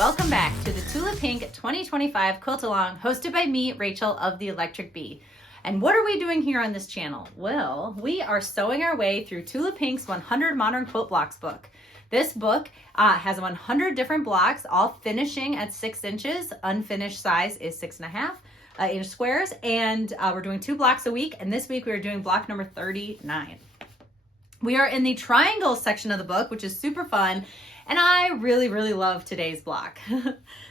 welcome back to the Tula Pink 2025 Quilt Along, hosted by me, Rachel of the Electric Bee. And what are we doing here on this channel? Well, we are sewing our way through Tula Pink's 100 Modern Quilt Blocks book. This book has 100 different blocks, all finishing at 6 inches. Unfinished size is 6.5 inch squares, and we're doing 2 blocks a week, and this week we are doing block number 39. We are in the triangle section of the book, which is super fun, and I really love today's block.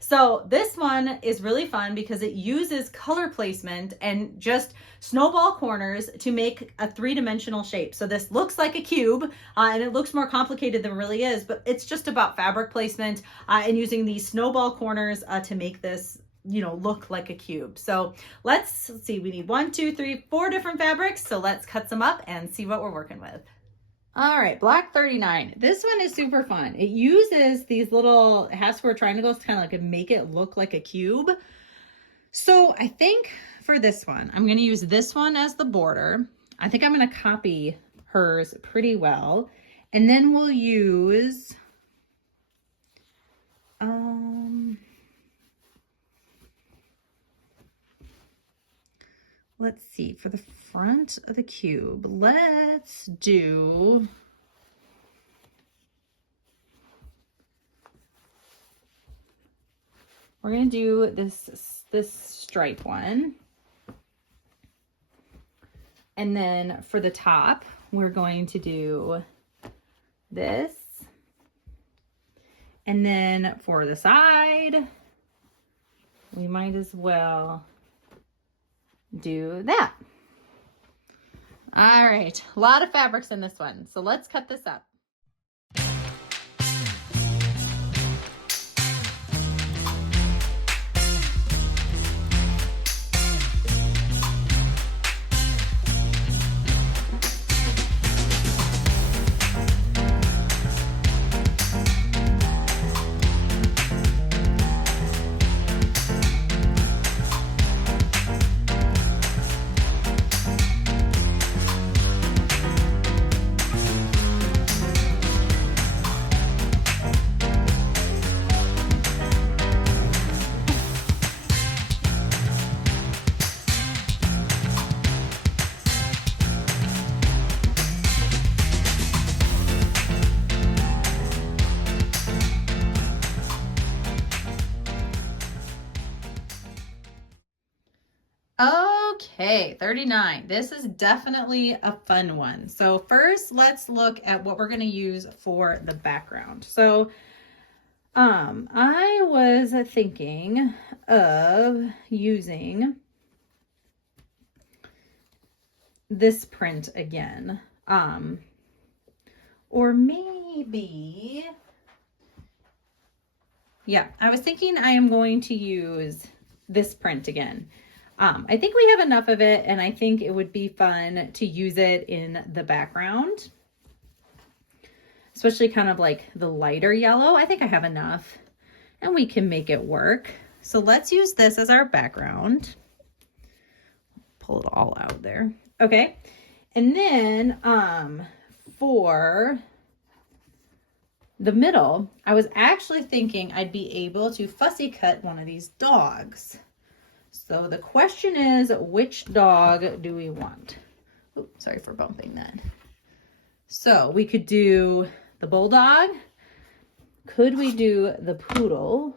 So this one is really fun because it uses color placement and just snowball corners to make a 3-dimensional shape. So this looks like a cube, and it looks more complicated than it really is, but it's just about fabric placement and using these snowball corners to make this, you know, look like a cube. So let's see, we need 1, 2, 3, 4 different fabrics. So let's cut some up and see what we're working with. All right, block 39. This one is super fun. It uses these little half square triangles to kind of like make it look like a cube. So I think for this one, I'm going to use this one as the border. I think I'm going to copy hers pretty well. And then we'll use, let's see, for the front of the cube, let's do, we're going to do this stripe one. And then for the top, we're going to do this. And then for the side, we might as well do that. All right, a lot of fabrics in this one, so let's cut this up. Okay, 39. This is definitely a fun one. So first, let's look at what we're going to use for the background. So I was thinking of using this print again. Or maybe, yeah, I was thinking I am going to use this print again. I think we have enough of it, and I think it would be fun to use it in the background, especially kind of like the lighter yellow. I think I have enough, and we can make it work. So let's use this as our background. Pull it all out there. Okay. And then for the middle, I was actually thinking I'd be able to fussy cut one of these dogs. So the question is, which dog do we want? Oh, sorry for bumping that. So we could do the bulldog. Could we do the poodle?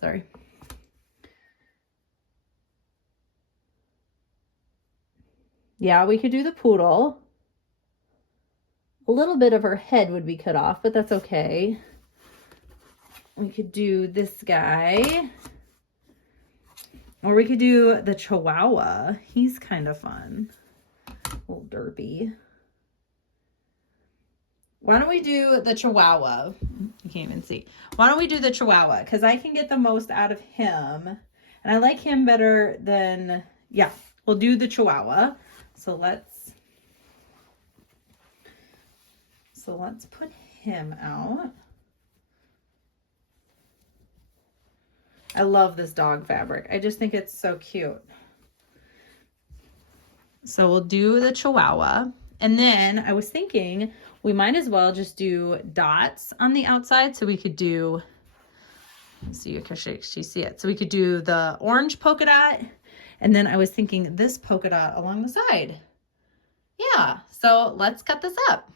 Sorry. Yeah, we could do the poodle. A little bit of her head would be cut off, but that's okay. We could do this guy. Or we could do the Chihuahua. He's kind of fun. A little derpy. Why don't we do the Chihuahua? You can't even see. Why don't we do the Chihuahua? Because I can get the most out of him. And I like him better than, yeah, we'll do the Chihuahua. So let's put him out. I love this dog fabric. I just think it's so cute. So we'll do the Chihuahua. And then I was thinking we might as well just do dots on the outside. So we could do, so you can see it. So we could do the orange polka dot. And then I was thinking this polka dot along the side. Yeah, so let's cut this up.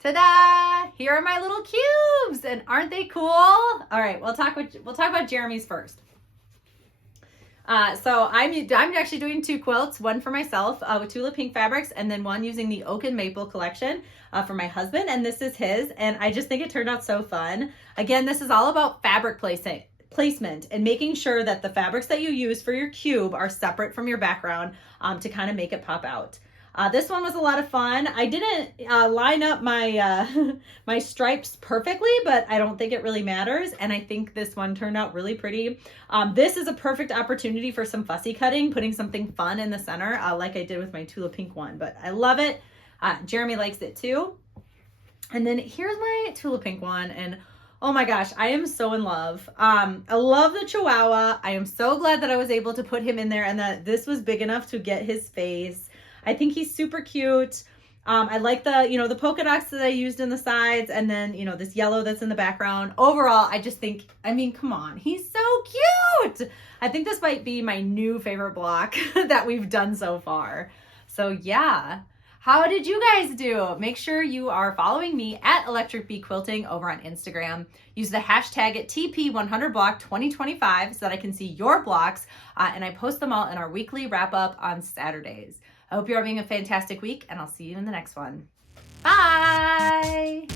Ta-da! Here are my little cubes, and aren't they cool? All right, we'll talk about Jeremy's first. So I'm actually doing 2 quilts, one for myself with Tula pink fabrics, and then one using the oak and maple collection for my husband, and this is his, and I just think it turned out so fun. Again, this is all about fabric placement and making sure that the fabrics that you use for your cube are separate from your background to kind of make it pop out. This one was a lot of fun. I didn't line up my my stripes perfectly, but I don't think it really matters. And I think this one turned out really pretty. This is a perfect opportunity for some fussy cutting, putting something fun in the center, like I did with my Tula pink one. But I love it. Jeremy likes it too. And then here's my Tula pink one, and oh my gosh, I am so in love. I love the Chihuahua. I am so glad that I was able to put him in there and that this was big enough to get his face. I think he's super cute. I like the, the polka dots that I used in the sides, and then, this yellow that's in the background. Overall, I just think, come on, he's so cute. I think this might be my new favorite block that we've done so far. So yeah. How did you guys do? Make sure you are following me at Electric Bee Quilting over on Instagram. Use the hashtag TP100block2025 so that I can see your blocks, and I post them all in our weekly wrap up on Saturdays. I hope you're having a fantastic week, and I'll see you in the next one. Bye!